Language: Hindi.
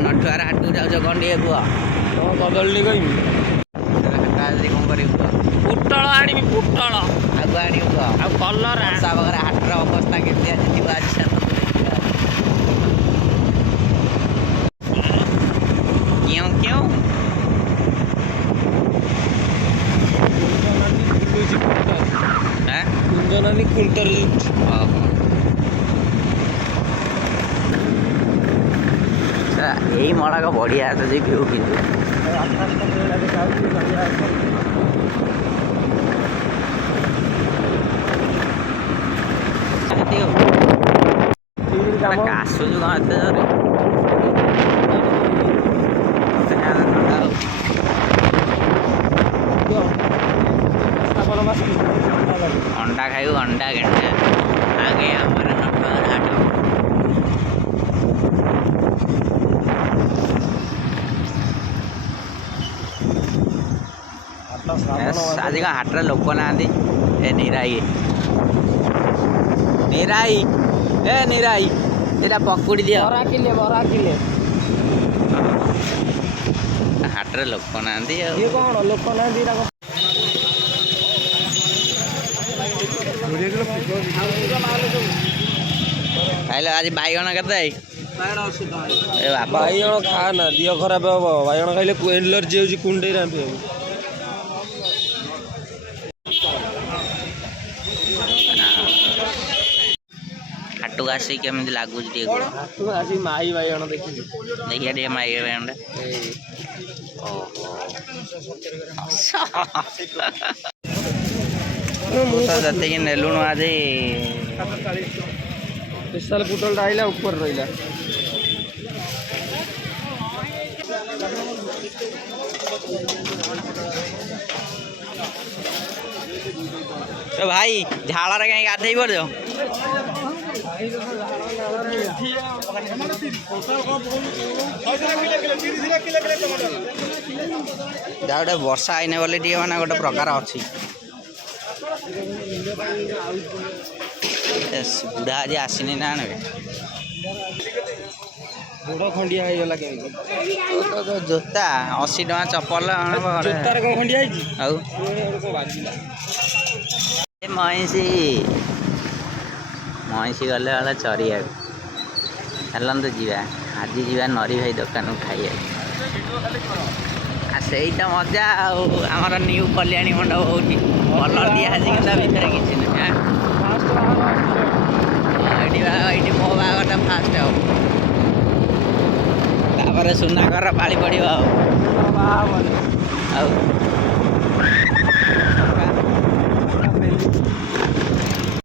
नठुआर हाट को जाऊଛ कौन टे कुह कदली कहमी कौन कर पुटल आनी पुटल आगु आण कुह आ कलर सागर हाटर अवस्था केमती आज आज क्यों क्यों कुंजनानी कुंटर यही मड़ाक बढ़िया तो भ्यू किंतु आसुଛୁ कौन एत अंडा खाइबू अंडा गेंडा आगे हमारा नटवर हाट आज क्या हाट लोक ना ए निराई निराई ए निराई एटा पकुड़ी दिया बरा किले हाट लोक ना कौन लोक ना खाइल आज बैगण के बैगण खा ना दिह खराब हम बैगण खाइले एलर्जी हो कुंडे रांधि हाटू आसी केमी लगुच आसी माई बैगण देखिए देखिए टे माई बैगण जी नेलुण आज स्पेशल पुटल रहा ऊपर रहा तो भाई झाड़ कहीं गाधे पड़ जाओ गोटे वर्षा आईने बोले मैंने गोटे प्रकार अच्छी बुढ़ा आज आसनी ना गोड़ खंडिया होगा जोता 80 टका चप्पल जोतार कौन खंडिया महिषी महिषी गले वाला चरिया चलते जा आज जा नरी भाई दुकान खाइए से मजा आमर न्यू कल्याणी मंडप हो कलर दिखाई कि भितर किसी ना ये मो बागटा फास्ट हो सुनाकर पाली पड़ो।